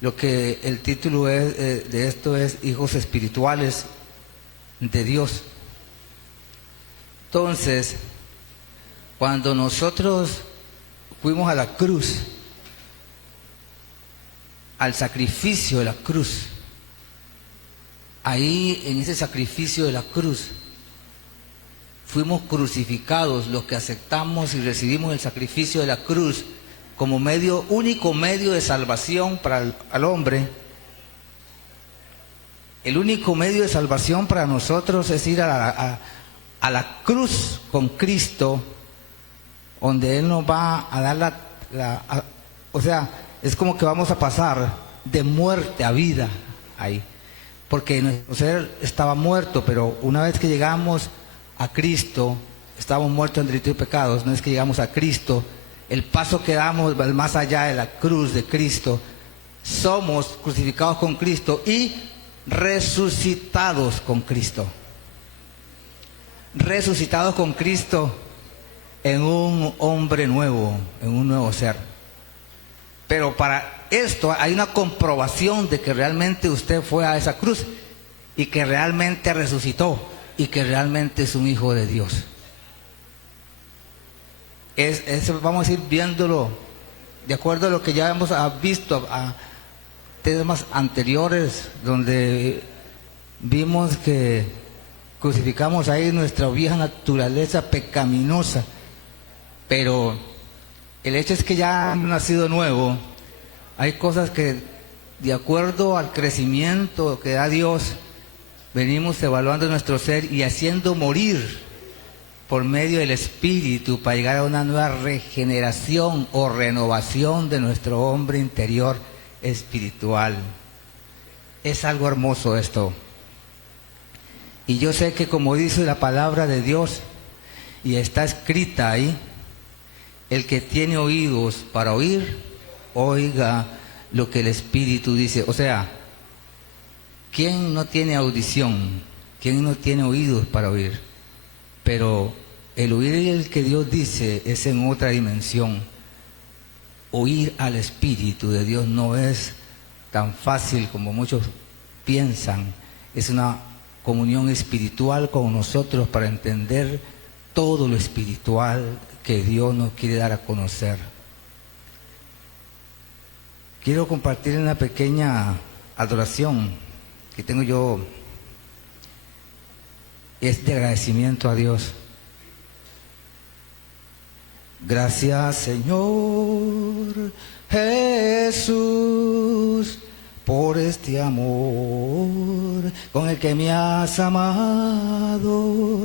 Lo que el título de esto es hijos espirituales de Dios. Entonces, cuando nosotros fuimos a la cruz, al sacrificio de la cruz, ahí en ese sacrificio de la cruz, fuimos crucificados los que aceptamos y recibimos el sacrificio de la cruz como único medio de salvación para el hombre. El único medio de salvación para nosotros es ir a la cruz con Cristo, donde Él nos va a dar o sea, es como que vamos a pasar de muerte a vida ahí, porque nuestro ser estaba muerto, pero una vez que llegamos a Cristo, estábamos muertos en delitos y pecados. No es que llegamos a Cristo, el paso que damos va más allá de la cruz de Cristo. Somos crucificados con Cristo y resucitados con Cristo. Resucitados con Cristo en un hombre nuevo, en un nuevo ser. Pero para esto hay una comprobación de que realmente usted fue a esa cruz y que realmente resucitó y que realmente es un hijo de Dios. Vamos a ir viéndolo de acuerdo a lo que ya hemos visto a temas anteriores, donde vimos que crucificamos ahí nuestra vieja naturaleza pecaminosa, pero el hecho es que ya hemos nacido nuevo. Hay cosas que, de acuerdo al crecimiento que da Dios, venimos evaluando nuestro ser y haciendo morir por medio del Espíritu para llegar a una nueva regeneración o renovación de nuestro hombre interior espiritual. Es algo hermoso esto. Y yo sé que, como dice la palabra de Dios, y está escrita ahí, el que tiene oídos para oír, oiga lo que el Espíritu dice. O sea, ¿quién no tiene audición? ¿Quién no tiene oídos para oír? Pero el oír el que Dios dice es en otra dimensión. Oír al Espíritu de Dios no es tan fácil como muchos piensan. Es una comunión espiritual con nosotros para entender todo lo espiritual que Dios nos quiere dar a conocer. Quiero compartir una pequeña adoración que tengo yo. Es de agradecimiento a Dios. Gracias, Señor Jesús, por este amor con el que me has amado.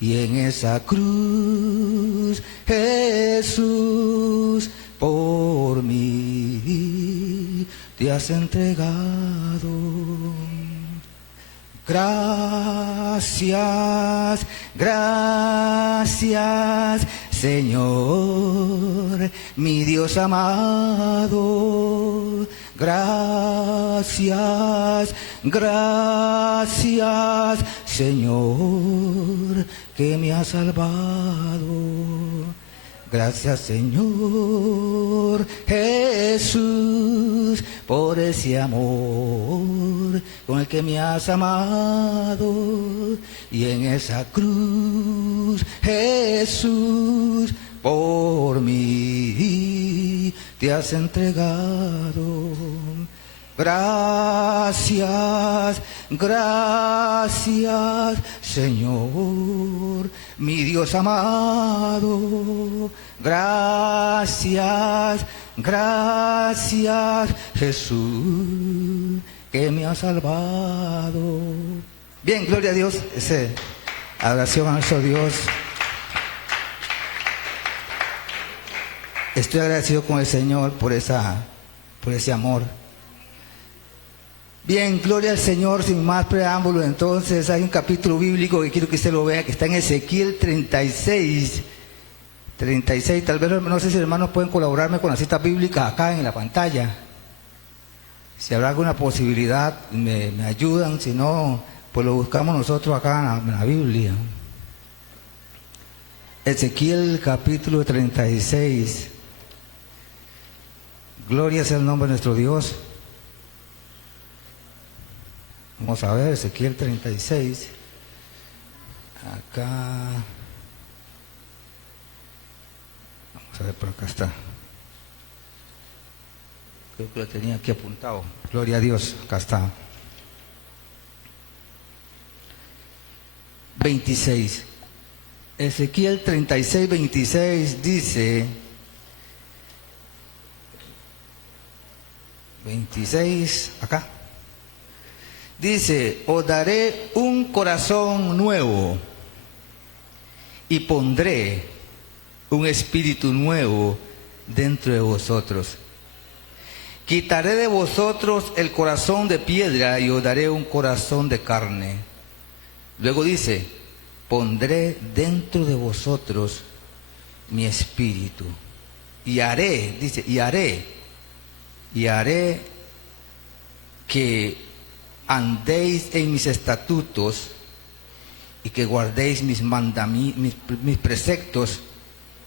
Y en esa cruz, Jesús, por mí te has entregado. Gracias, gracias, Señor, mi Dios amado. Gracias, gracias, Señor, que me has salvado. Gracias, Señor Jesús, por ese amor con el que me has amado. Y en esa cruz, Jesús, por mí te has entregado. Gracias, gracias, Señor, mi Dios amado. Gracias, gracias, Jesús, que me ha salvado. Bien, gloria a Dios. Adoración a nuestro Dios. Estoy agradecido con el Señor por ese amor. Bien, gloria al Señor. Sin más preámbulo, entonces hay un capítulo bíblico que quiero que usted lo vea, que está en Ezequiel 36. Tal vez, no sé si los hermanos pueden colaborarme con las citas bíblicas acá en la pantalla. Si habrá alguna posibilidad, me ayudan. Si no, pues lo buscamos nosotros acá en la Biblia. Ezequiel capítulo 36. Gloria sea el nombre de nuestro Dios. Vamos a ver, Ezequiel 36. Acá. Vamos a ver, por acá está. Creo que lo tenía aquí apuntado. Gloria a Dios, acá está. 26. Ezequiel 36, 26 dice, 26, acá, dice, os daré un corazón nuevo y pondré un espíritu nuevo dentro de vosotros. Quitaré de vosotros el corazón de piedra y os daré un corazón de carne. Luego dice, pondré dentro de vosotros mi espíritu y haré, dice, y haré que andéis en mis estatutos y que guardéis mis preceptos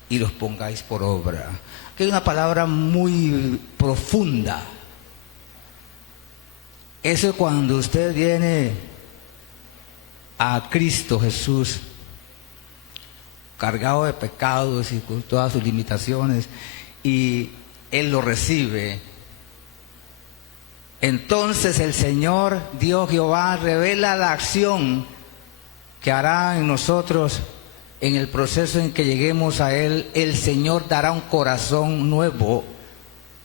y los pongáis por obra. Aquí hay una palabra muy profunda. Eso es cuando usted viene a Cristo Jesús, cargado de pecados y con todas sus limitaciones, y Él lo recibe. Entonces el Señor, Dios Jehová, revela la acción que hará en nosotros en el proceso en que lleguemos a Él. El Señor dará un corazón nuevo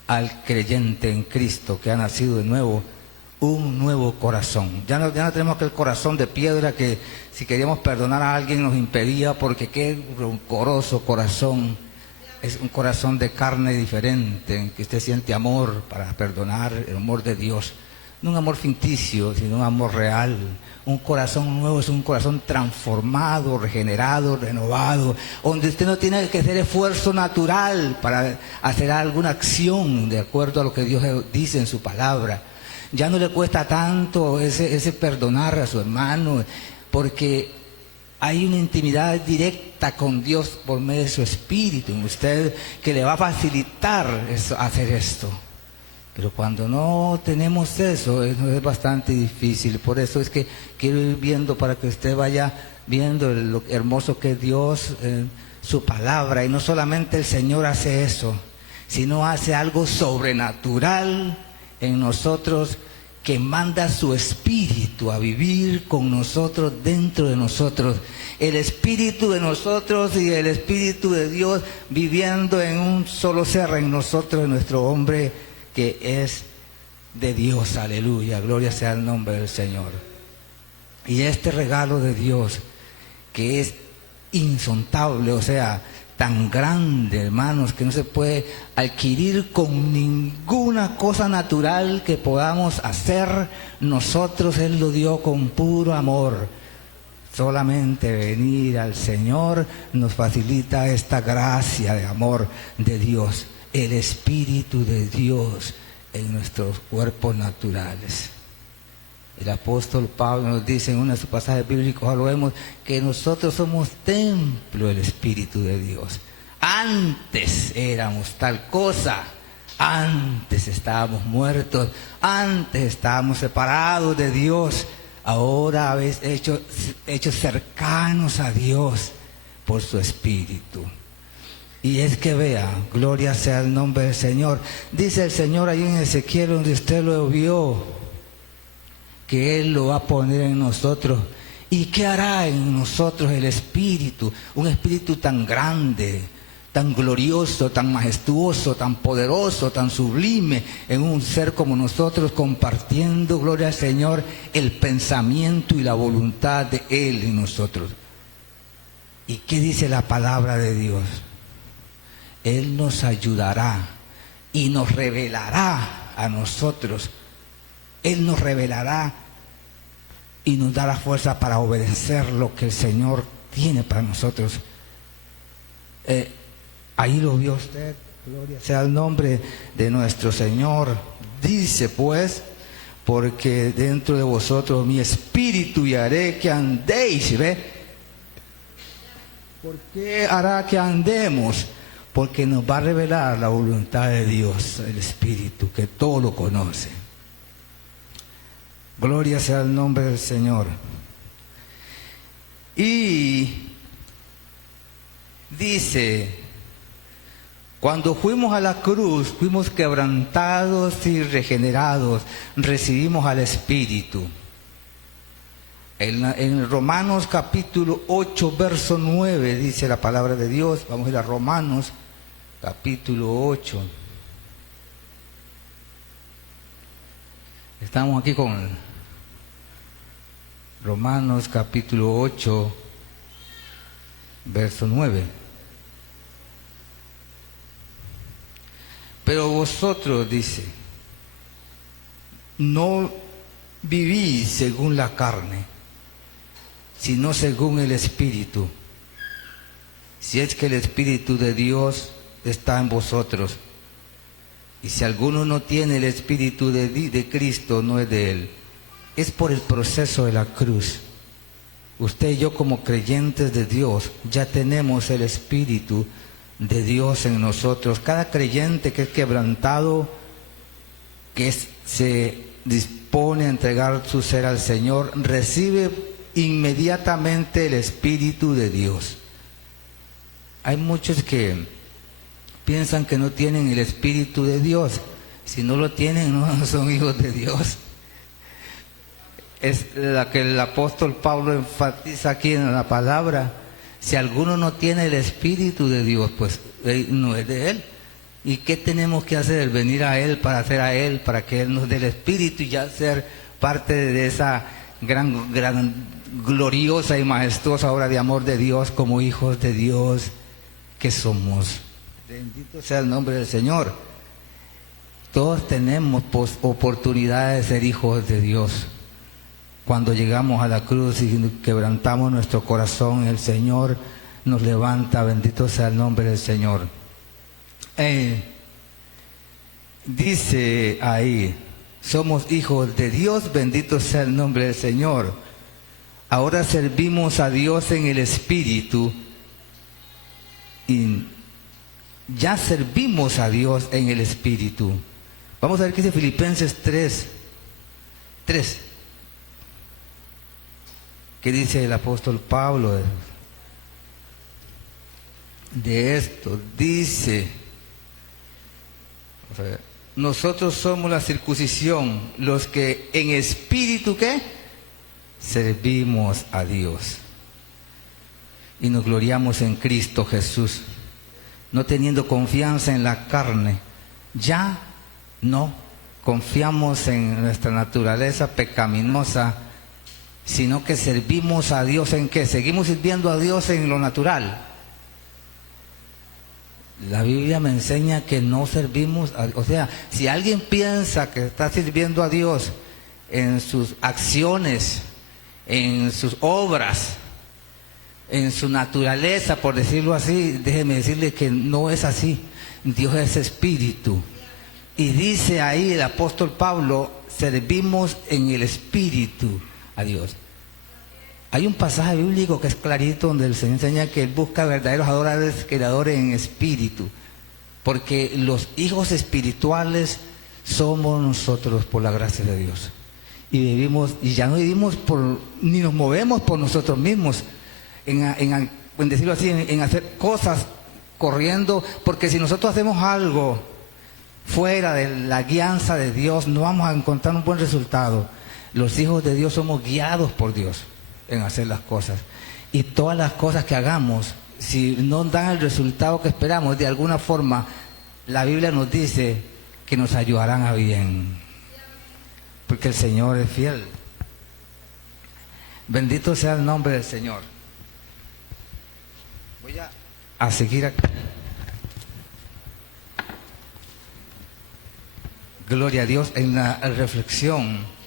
al creyente en Cristo que ha nacido de nuevo, un nuevo corazón. Ya no tenemos aquel corazón de piedra que si queríamos perdonar a alguien nos impedía, porque qué rencoroso corazón. Es un corazón de carne diferente, en que usted siente amor para perdonar, el amor de Dios. No un amor ficticio, sino un amor real. Un corazón nuevo es un corazón transformado, regenerado, renovado, donde usted no tiene que hacer esfuerzo natural para hacer alguna acción de acuerdo a lo que Dios dice en su palabra. Ya no le cuesta tanto ese perdonar a su hermano, porque hay una intimidad directa con Dios por medio de su espíritu en usted, que le va a facilitar hacer esto. Pero cuando no tenemos eso, es bastante difícil. Por eso es que quiero ir viendo, para que usted vaya viendo lo hermoso que es Dios, su palabra. Y no solamente el Señor hace eso, sino hace algo sobrenatural en nosotros, que manda su espíritu a vivir con nosotros, dentro de nosotros. El espíritu de nosotros y el espíritu de Dios viviendo en un solo ser en nosotros, en nuestro hombre que es de Dios. Aleluya, gloria sea el nombre del Señor. Y este regalo de Dios, que es insondable, o sea, tan grande, hermanos, que no se puede adquirir con ninguna cosa natural que podamos hacer nosotros. Él lo dio con puro amor. Solamente venir al Señor nos facilita esta gracia de amor de Dios, el Espíritu de Dios en nuestros cuerpos naturales. El apóstol Pablo nos dice en uno de sus pasajes bíblicos, lo vemos, que nosotros somos templo del Espíritu de Dios. Antes éramos tal cosa, antes estábamos muertos, antes estábamos separados de Dios, ahora habéis hechos cercanos a Dios por su Espíritu. Y es que vea, gloria sea el nombre del Señor. Dice el Señor ahí en Ezequiel, donde usted lo vio, que Él lo va a poner en nosotros. ¿Y qué hará en nosotros el Espíritu? Un Espíritu tan grande, tan glorioso, tan majestuoso, tan poderoso, tan sublime, en un ser como nosotros, compartiendo, gloria al Señor, el pensamiento y la voluntad de Él en nosotros. ¿Y qué dice la palabra de Dios? Él nos ayudará y nos revelará a nosotros. Él nos revelará y nos dará fuerza para obedecer lo que el Señor tiene para nosotros. Ahí lo vio usted, gloria sea el nombre de nuestro Señor. Dice pues, porque dentro de vosotros mi espíritu y haré que andéis. ¿Ve? ¿Por qué hará que andemos? Porque nos va a revelar la voluntad de Dios, el Espíritu, que todo lo conoce. Gloria sea el nombre del Señor. Y dice, cuando fuimos a la cruz, fuimos quebrantados y regenerados, recibimos al Espíritu. En Romanos capítulo 8, verso 9, dice la palabra de Dios. Vamos a ir a Romanos capítulo 8. Estamos aquí con Romanos capítulo 8, verso 9. Pero vosotros, dice, no vivís según la carne, sino según el Espíritu. Si es que el Espíritu de Dios está en vosotros. Y si alguno no tiene el Espíritu de Cristo, no es de él. Es por el proceso de la cruz. Usted y yo, como creyentes de Dios, ya tenemos el Espíritu de Dios en nosotros. Cada creyente que es quebrantado, que se dispone a entregar su ser al Señor, recibe inmediatamente el Espíritu de Dios. Hay muchos que piensan que no tienen el Espíritu de Dios. Si no lo tienen, no son hijos de Dios. Es la que el apóstol Pablo enfatiza aquí en la palabra. Si alguno no tiene el Espíritu de Dios, pues no es de Él. ¿Y qué tenemos que hacer? Venir a Él para hacer a Él, para que Él nos dé el Espíritu y ya ser parte de esa gran, gloriosa y majestuosa obra de amor de Dios como hijos de Dios que somos. Bendito sea el nombre del Señor. Todos tenemos oportunidad de ser hijos de Dios. Cuando llegamos a la cruz y quebrantamos nuestro corazón, el Señor nos levanta. Bendito sea el nombre del Señor. Dice ahí, somos hijos de Dios, bendito sea el nombre del Señor. Ahora servimos a Dios en el Espíritu y ya servimos a Dios en el Espíritu. Vamos a ver qué dice Filipenses 3. ¿Qué dice el apóstol Pablo de esto? Dice, nosotros somos la circuncisión, los que en espíritu, ¿qué? Servimos a Dios. Y nos gloriamos en Cristo Jesús, no teniendo confianza en la carne. Ya no confiamos en nuestra naturaleza pecaminosa, sino que servimos a Dios. ¿En qué? Seguimos sirviendo a Dios en lo natural. La Biblia me enseña que no servimos o sea, si alguien piensa que está sirviendo a Dios en sus acciones, en sus obras, en su naturaleza, por decirlo así, déjeme decirle que no es así. Dios es espíritu. Y dice ahí el apóstol Pablo, servimos en el espíritu a Dios. Hay un pasaje bíblico que es clarito donde el Señor enseña que Él busca verdaderos adoradores que le adoren en espíritu, porque los hijos espirituales somos nosotros por la gracia de Dios. Y vivimos, y ya no vivimos ni nos movemos por nosotros mismos, en decirlo así, en hacer cosas corriendo, porque si nosotros hacemos algo fuera de la guianza de Dios, no vamos a encontrar un buen resultado. Los hijos de Dios somos guiados por Dios en hacer las cosas, y todas las cosas que hagamos, si no dan el resultado que esperamos, de alguna forma la Biblia nos dice que nos ayudarán a bien, porque el Señor es fiel. Bendito sea el nombre del Señor. Voy a seguir aquí. Gloria a Dios. En la reflexión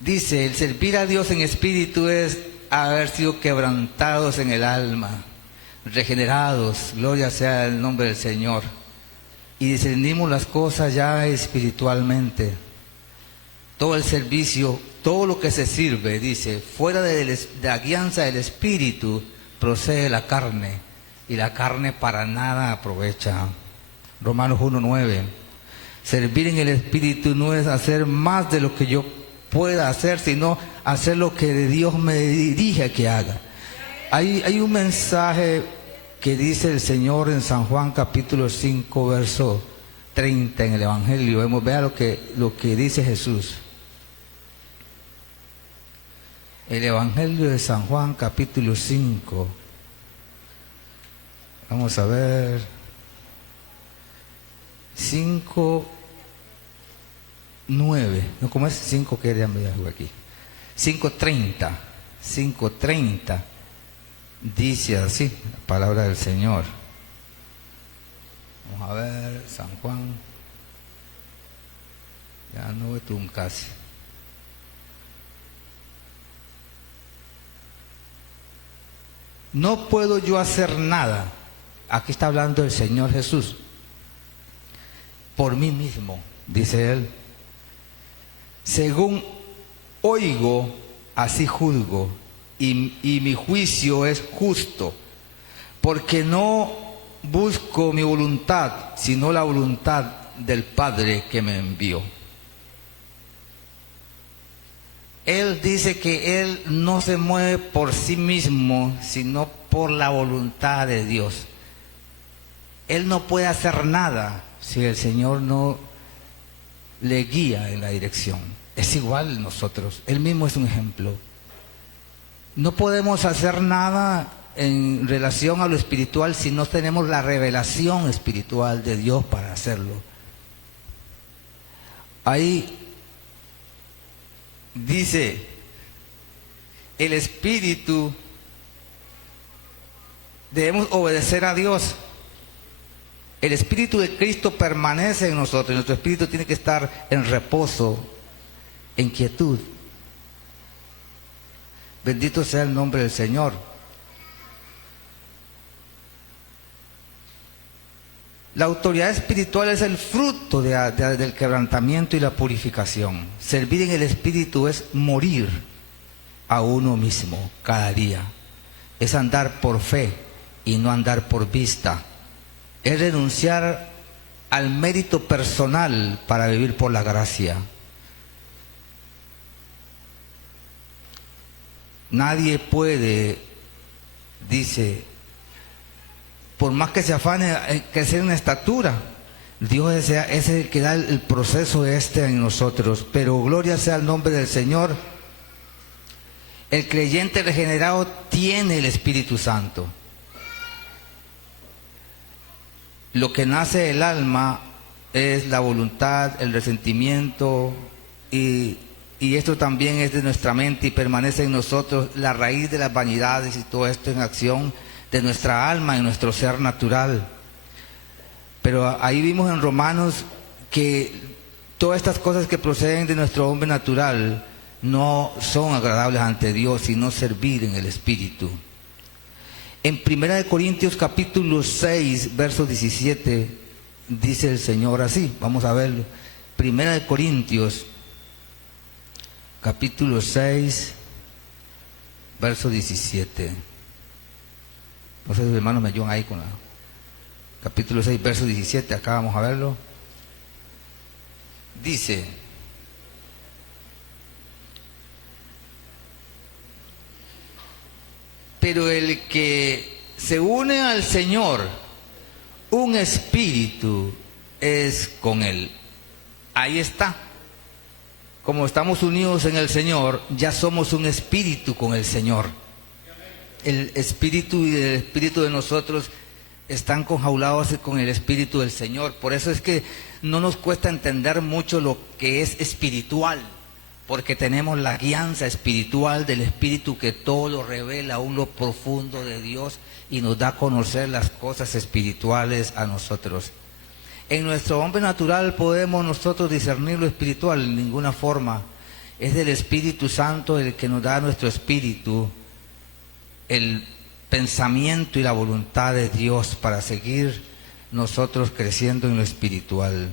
dice, el servir a Dios en espíritu es haber sido quebrantados en el alma, regenerados, gloria sea el nombre del Señor, y discernimos las cosas ya espiritualmente. Todo el servicio, todo lo que se sirve, dice, fuera de la guianza del espíritu, procede la carne, y la carne para nada aprovecha. Romanos 1:9. Servir en el Espíritu no es hacer más de lo que yo pueda hacer, sino hacer lo que Dios me dirige a que haga. Hay un mensaje que dice el Señor en San Juan capítulo 5, verso 30 en el Evangelio. Vea lo que dice Jesús. El Evangelio de San Juan capítulo 5. Vamos a ver. 5, 9. No, ¿cómo es? 5 que ya me dejo aquí. 5:30. 5:30. Dice así la palabra del Señor. Vamos a ver, San Juan. Ya no veo tú casi. No puedo yo hacer nada. Aquí está hablando el Señor Jesús. Por mí mismo, dice Él. Según oigo, así juzgo. Y mi juicio es justo. Porque no busco mi voluntad, sino la voluntad del Padre que me envió. Él dice que Él no se mueve por sí mismo, sino por la voluntad de Dios. Él no puede hacer nada si el Señor no le guía en la dirección. Es igual nosotros. Él mismo es un ejemplo. No podemos hacer nada en relación a lo espiritual si no tenemos la revelación espiritual de Dios para hacerlo. Ahí dice, el Espíritu, debemos obedecer a Dios. El Espíritu de Cristo permanece en nosotros y nuestro espíritu tiene que estar en reposo, en quietud. Bendito sea el nombre del Señor. La autoridad espiritual es el fruto del quebrantamiento y la purificación. Servir en el Espíritu es morir a uno mismo cada día. Es andar por fe y no andar por vista. Es renunciar al mérito personal para vivir por la gracia. Nadie puede, dice, por más que se afane crecer en estatura, Dios es el que da el proceso en nosotros. Pero gloria sea el nombre del Señor. El creyente regenerado tiene el Espíritu Santo. Lo que nace del alma es la voluntad, el resentimiento y esto también es de nuestra mente y permanece en nosotros, la raíz de las vanidades y todo esto en acción de nuestra alma y nuestro ser natural. Pero ahí vimos en Romanos que todas estas cosas que proceden de nuestro hombre natural no son agradables ante Dios, sino servir en el Espíritu. En 1 Corintios capítulo 6, verso 17, dice el Señor así, vamos a verlo. 1 Corintios capítulo 6, verso 17. No sé si los hermanos me ayudan ahí con la... Capítulo 6, verso 17, acá vamos a verlo. Dice: pero el que se une al Señor, un espíritu es con Él. Ahí está. Como estamos unidos en el Señor, ya somos un espíritu con el Señor. El espíritu y el espíritu de nosotros están conjaulados con el espíritu del Señor. Por eso es que no nos cuesta entender mucho lo que es espiritual, porque tenemos la guianza espiritual del Espíritu que todo lo revela, aún lo profundo de Dios, y nos da a conocer las cosas espirituales a nosotros. En nuestro hombre natural podemos nosotros discernir lo espiritual en ninguna forma. Es del Espíritu Santo el que nos da a nuestro espíritu el pensamiento y la voluntad de Dios para seguir nosotros creciendo en lo espiritual.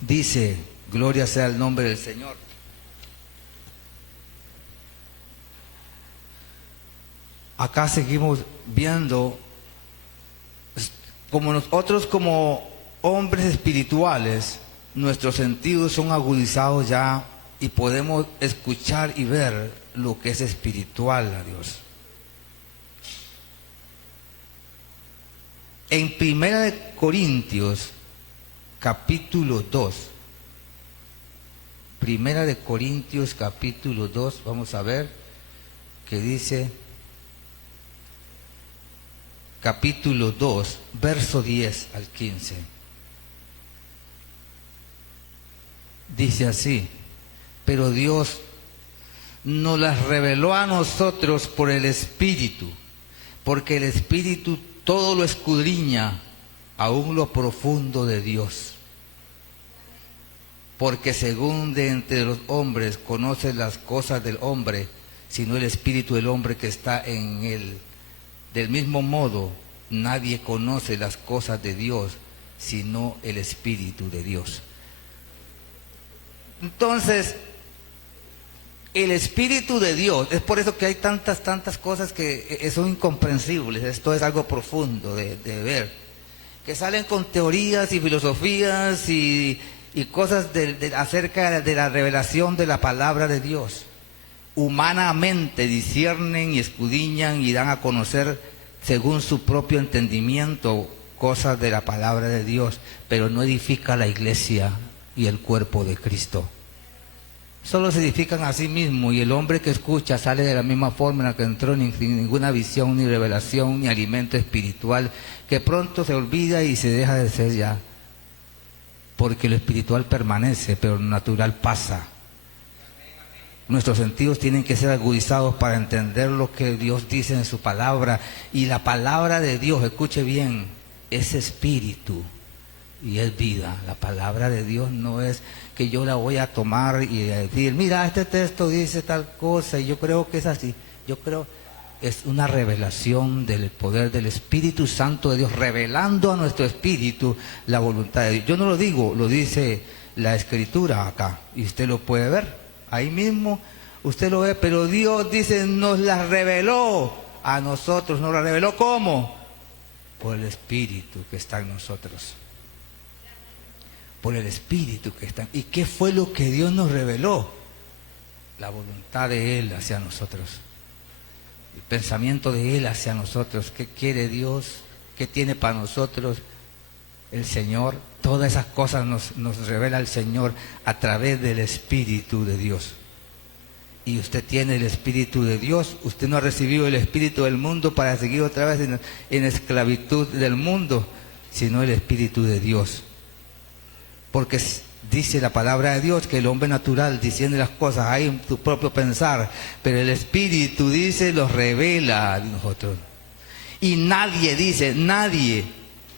Dice, gloria sea el nombre del Señor. Acá seguimos viendo como nosotros como hombres espirituales, nuestros sentidos son agudizados ya y podemos escuchar y ver lo que es espiritual a Dios. En Primera de Corintios, capítulo 2, Primera de Corintios, capítulo 2, vamos a ver, que dice, capítulo 2, verso 10 al 15. Dice así: pero Dios nos las reveló a nosotros por el Espíritu, porque el Espíritu todo lo escudriña, aún lo profundo de Dios. Porque según de entre los hombres conoce las cosas del hombre, sino el espíritu del hombre que está en él. Del mismo modo, nadie conoce las cosas de Dios, sino el Espíritu de Dios. Entonces, el Espíritu de Dios, es por eso que hay tantas cosas que son incomprensibles. Esto es algo profundo de ver, que salen con teorías y filosofías y cosas acerca de la revelación de la palabra de Dios. Humanamente disciernen y escudriñan y dan a conocer según su propio entendimiento cosas de la palabra de Dios, pero no edifica la iglesia y el cuerpo de Cristo. Solo se edifican a sí mismo, y el hombre que escucha sale de la misma forma en la que entró, sin ninguna visión, ni revelación, ni alimento espiritual, que pronto se olvida y se deja de ser ya, porque lo espiritual permanece, pero lo natural pasa. Nuestros sentidos tienen que ser agudizados para entender lo que Dios dice en su palabra, y la palabra de Dios, escuche bien, es espíritu y es vida. La palabra de Dios no es que yo la voy a tomar y decir, mira, este texto dice tal cosa y yo creo que es así. Yo creo es una revelación del poder del Espíritu Santo de Dios, revelando a nuestro espíritu la voluntad de Dios. Yo no lo digo, lo dice la Escritura acá, y usted lo puede ver, ahí mismo usted lo ve, pero Dios dice, nos la reveló a nosotros. ¿Nos la reveló cómo? Por el Espíritu que está en nosotros. Por el Espíritu que está. ¿Y qué fue lo que Dios nos reveló? La voluntad de Él hacia nosotros. El pensamiento de Él hacia nosotros. ¿Qué quiere Dios? ¿Qué tiene para nosotros el Señor? Todas esas cosas nos revela el Señor a través del Espíritu de Dios. Y usted tiene el Espíritu de Dios. Usted no ha recibido el Espíritu del mundo para seguir otra vez en esclavitud del mundo, sino el Espíritu de Dios. Porque dice la palabra de Dios que el hombre natural diciendo las cosas hay en tu propio pensar, pero el Espíritu dice, los revela a nosotros. Y nadie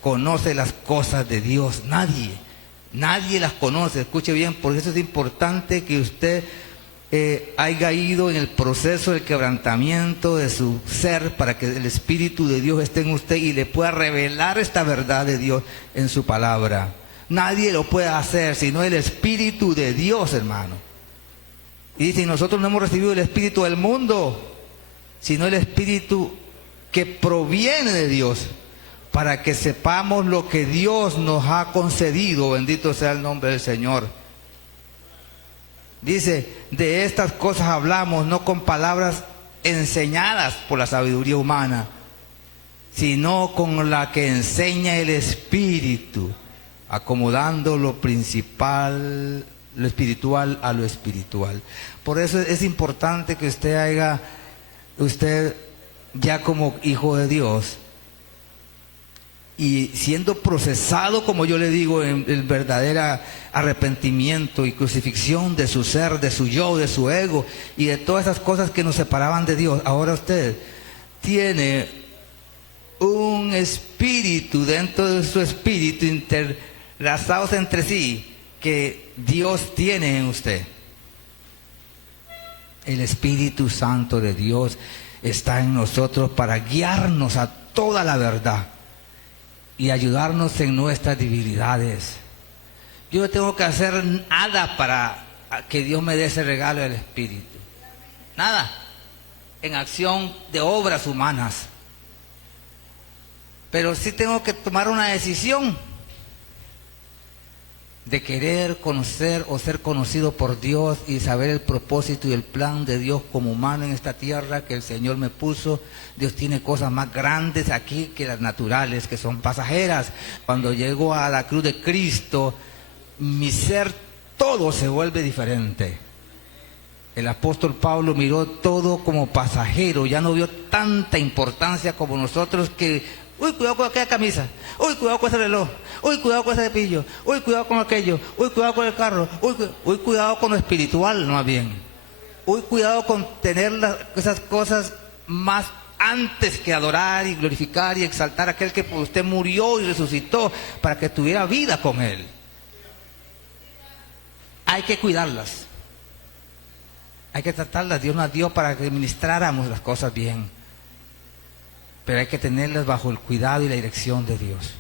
conoce las cosas de Dios, nadie las conoce. Escuche bien, por eso es importante que usted haya ido en el proceso del quebrantamiento de su ser, para que el Espíritu de Dios esté en usted y le pueda revelar esta verdad de Dios en su palabra. Nadie lo puede hacer sino el Espíritu de Dios, hermano. Y dice, nosotros no hemos recibido el Espíritu del mundo, sino el Espíritu que proviene de Dios, para que sepamos lo que Dios nos ha concedido. Bendito sea el nombre del Señor. Dice, de estas cosas hablamos, no con palabras enseñadas por la sabiduría humana, sino con la que enseña el Espíritu, acomodando lo principal, lo espiritual a lo espiritual. Por eso es importante que usted ya como hijo de Dios, y siendo procesado, como yo le digo, en el verdadero arrepentimiento y crucifixión de su ser, de su yo, de su ego y de todas esas cosas que nos separaban de Dios, ahora usted tiene un espíritu dentro de su espíritu, interlazados entre sí, que Dios tiene en usted. El Espíritu Santo de Dios está en nosotros para guiarnos a toda la verdad y ayudarnos en nuestras debilidades. Yo no tengo que hacer nada para que Dios me dé ese regalo del Espíritu. Nada. En acción de obras humanas. Pero sí tengo que tomar una decisión. de querer conocer o ser conocido por Dios y saber el propósito y el plan de Dios como humano en esta tierra que el Señor me puso. Dios tiene cosas más grandes aquí que las naturales, que son pasajeras. Cuando llego a la cruz de Cristo, mi ser todo se vuelve diferente. El apóstol Pablo miró todo como pasajero, ya no vio tanta importancia como nosotros que, uy, cuidado con aquella camisa, uy, cuidado con ese reloj, uy, cuidado con ese cepillo, uy, cuidado con aquello, uy, cuidado con el carro, uy, cuidado con lo espiritual, más bien. Uy, cuidado con tener esas cosas más antes que adorar y glorificar y exaltar a aquel que por usted murió y resucitó para que tuviera vida con él. Hay que cuidarlas. Hay que tratarlas. Dios nos dio para que administráramos las cosas bien. Pero hay que tenerlas bajo el cuidado y la dirección de Dios.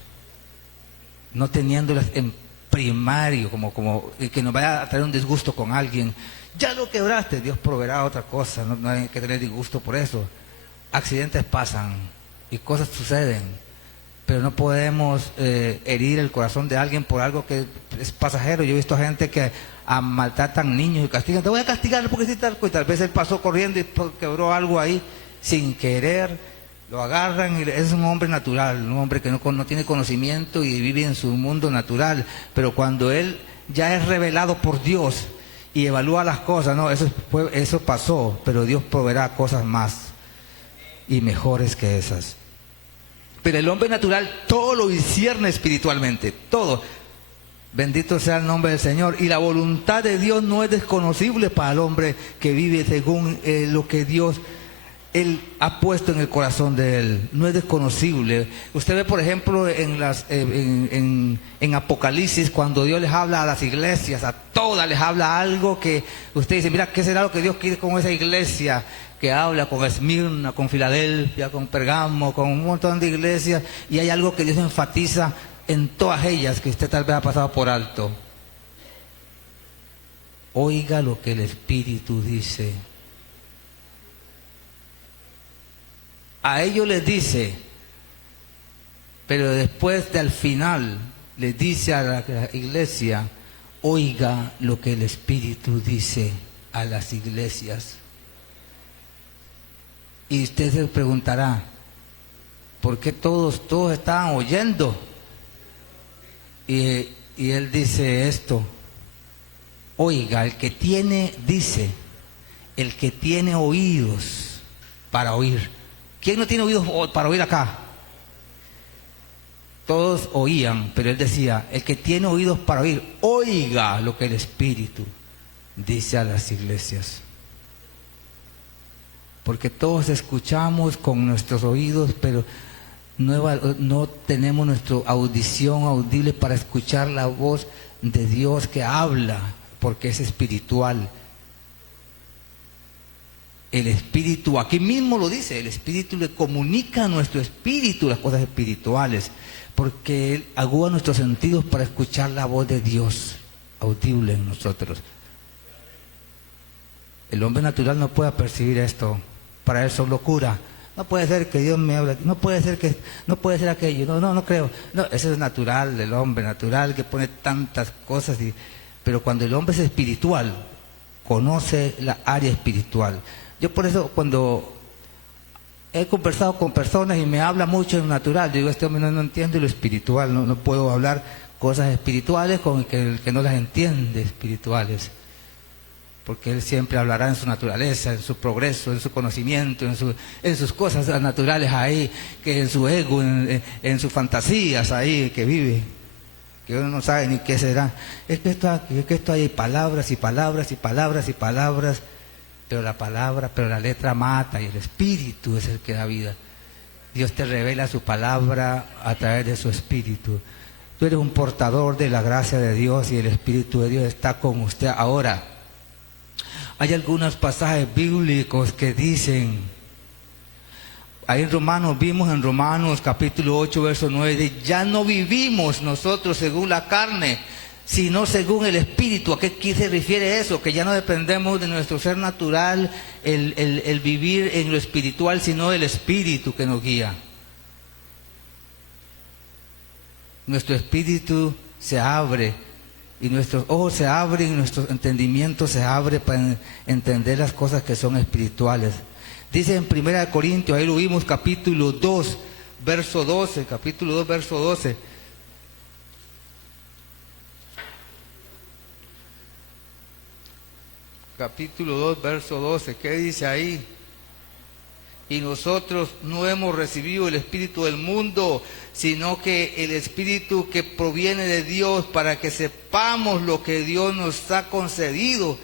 No teniéndolas en primario, como que nos vaya a traer un disgusto con alguien. Ya lo quebraste, Dios proveerá otra cosa. No hay que tener disgusto por eso. Accidentes pasan y cosas suceden. Pero no podemos herir el corazón de alguien por algo que es pasajero. Yo he visto gente que maltratan niños y castigan. Te voy a castigar porque si tal vez él pasó corriendo y quebró algo ahí sin querer. Lo agarran y es un hombre natural, un hombre que no tiene conocimiento y vive en su mundo natural. Pero cuando él ya es revelado por Dios y evalúa las cosas, no, eso pasó, pero Dios proveerá cosas más y mejores que esas. Pero el hombre natural todo lo discierne espiritualmente, todo. Bendito sea el nombre del Señor. Y la voluntad de Dios no es desconocible para el hombre que vive según lo que Dios Él ha puesto en el corazón de él. No es desconocible. Usted ve, por ejemplo, en Apocalipsis, cuando Dios les habla a las iglesias, a todas les habla algo que usted dice, mira, ¿qué será lo que Dios quiere con esa iglesia? Que habla con Esmirna, con Filadelfia, con Pergamo, con un montón de iglesias, y hay algo que Dios enfatiza en todas ellas que usted tal vez ha pasado por alto. Oiga lo que el Espíritu dice. A ellos les dice, pero después al final les dice a la iglesia, oiga lo que el Espíritu dice a las iglesias. Y usted se preguntará, ¿por qué todos estaban oyendo? Y él dice esto, oiga, el que tiene, dice, el que tiene oídos para oír. ¿Quién no tiene oídos para oír acá? Todos oían, pero él decía, el que tiene oídos para oír, oiga lo que el Espíritu dice a las iglesias. Porque todos escuchamos con nuestros oídos, pero no tenemos nuestra audición audible para escuchar la voz de Dios que habla, porque es espiritual. El Espíritu, aquí mismo lo dice, el Espíritu le comunica a nuestro espíritu las cosas espirituales, porque Él agúa nuestros sentidos para escuchar la voz de Dios audible en nosotros. El hombre natural no puede percibir esto, para él son locura. No puede ser que Dios me hable, no puede ser aquello, no creo. No, eso es natural del hombre, natural que pone tantas cosas, pero cuando el hombre es espiritual, conoce la área espiritual. Yo por eso cuando he conversado con personas y me habla mucho en lo natural, yo digo, este hombre no entiende lo espiritual, no puedo hablar cosas espirituales con el que no las entiende espirituales. Porque él siempre hablará en su naturaleza, en su progreso, en su conocimiento, en sus cosas naturales ahí, que en su ego, en sus fantasías ahí que vive, que uno no sabe ni qué será. Es que esto hay palabras y palabras y palabras y palabras, pero la letra mata y el Espíritu es el que da vida. Dios te revela su palabra a través de su Espíritu. Tú eres un portador de la gracia de Dios y el Espíritu de Dios está con usted ahora. Hay algunos pasajes bíblicos que dicen, ahí vimos en Romanos capítulo 8, verso 9, de, ya no vivimos nosotros según la carne, sino según el Espíritu. ¿A qué se refiere eso? Que ya no dependemos de nuestro ser natural, el vivir en lo espiritual, sino el Espíritu que nos guía. Nuestro espíritu se abre y nuestros ojos se abren y nuestro entendimiento se abre para entender las cosas que son espirituales. Dice en 1 Corintios, ahí lo vimos, capítulo 2, verso 12, capítulo 2, verso 12. Capítulo 2, verso 12, ¿qué dice ahí? Y nosotros no hemos recibido el espíritu del mundo, sino que el espíritu que proviene de Dios, para que sepamos lo que Dios nos ha concedido.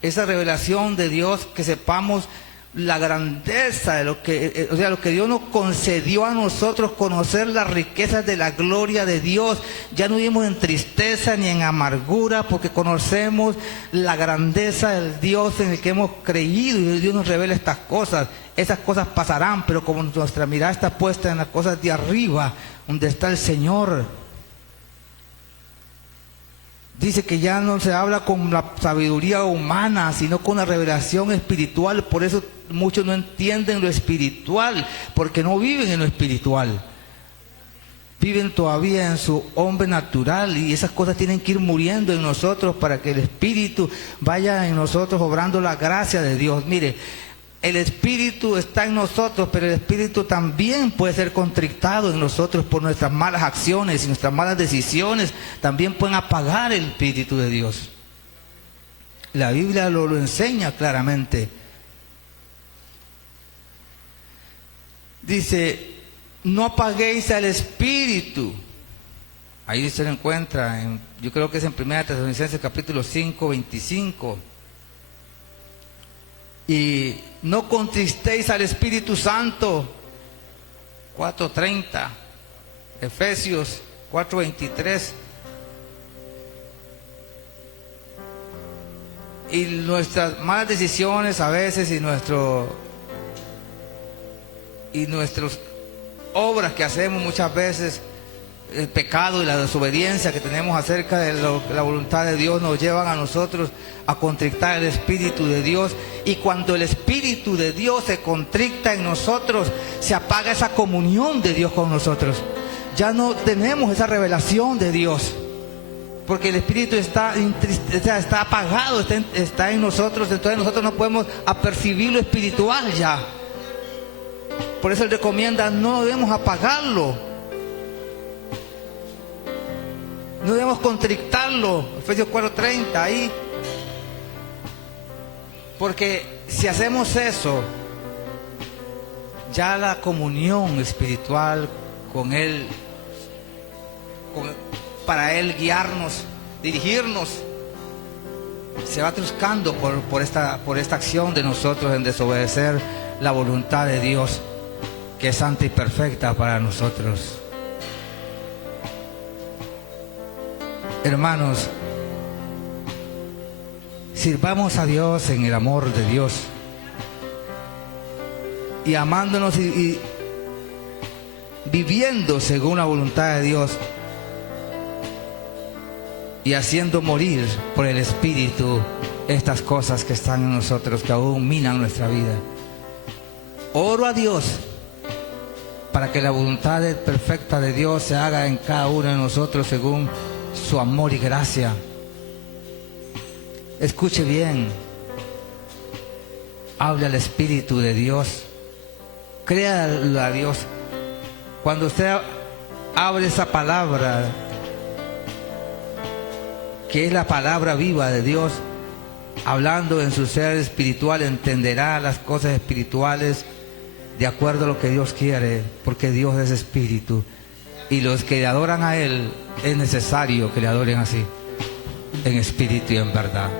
Esa revelación de Dios, que sepamos la grandeza de lo que, lo que Dios nos concedió a nosotros, conocer las riquezas de la gloria de Dios. Ya no vivimos en tristeza ni en amargura, porque conocemos la grandeza del Dios en el que hemos creído, y Dios nos revela estas cosas. Esas cosas pasarán, pero como nuestra mirada está puesta en las cosas de arriba, donde está el Señor. Dice que ya no se habla con la sabiduría humana, sino con la revelación espiritual. Por eso muchos no entienden lo espiritual, porque no viven en lo espiritual. Viven todavía en su hombre natural, y esas cosas tienen que ir muriendo en nosotros para que el Espíritu vaya en nosotros obrando la gracia de Dios. Mire, el Espíritu está en nosotros, pero el Espíritu también puede ser contrictado en nosotros por nuestras malas acciones, y nuestras malas decisiones también pueden apagar el Espíritu de Dios. La Biblia lo enseña claramente. Dice, no apaguéis al Espíritu. Ahí se lo encuentra, yo creo que es en 1 Tesalonicenses capítulo 5, 25. Y no contristéis al Espíritu Santo, 4:30, Efesios 4:23. Y nuestras malas decisiones a veces y nuestras obras que hacemos muchas veces, el pecado y la desobediencia que tenemos acerca de la voluntad de Dios, nos llevan a nosotros a contrictar el Espíritu de Dios. Y cuando el Espíritu de Dios se contricta en nosotros, se apaga esa comunión de Dios con nosotros. Ya no tenemos esa revelación de Dios, porque el Espíritu está apagado, está en nosotros. Entonces nosotros no podemos apercibir lo espiritual ya. Por eso Él recomienda, no debemos apagarlo, no debemos contrictarlo, Efesios 4:30, ahí. Porque si hacemos eso, ya la comunión espiritual con Él, para Él guiarnos, dirigirnos, se va truscando por esta acción de nosotros en desobedecer la voluntad de Dios, que es santa y perfecta para nosotros. Hermanos, sirvamos a Dios en el amor de Dios, y amándonos y viviendo según la voluntad de Dios, y haciendo morir por el Espíritu estas cosas que están en nosotros, que aún minan nuestra vida. Oro a Dios para que la voluntad perfecta de Dios se haga en cada uno de nosotros según su amor y gracia. Escuche bien, hable al Espíritu de Dios, créale a Dios. Cuando usted abre esa palabra, que es la palabra viva de Dios, hablando en su ser espiritual, entenderá las cosas espirituales de acuerdo a lo que Dios quiere, porque Dios es espíritu, y los que le adoran a Él es necesario que le adoren así, en espíritu y en verdad.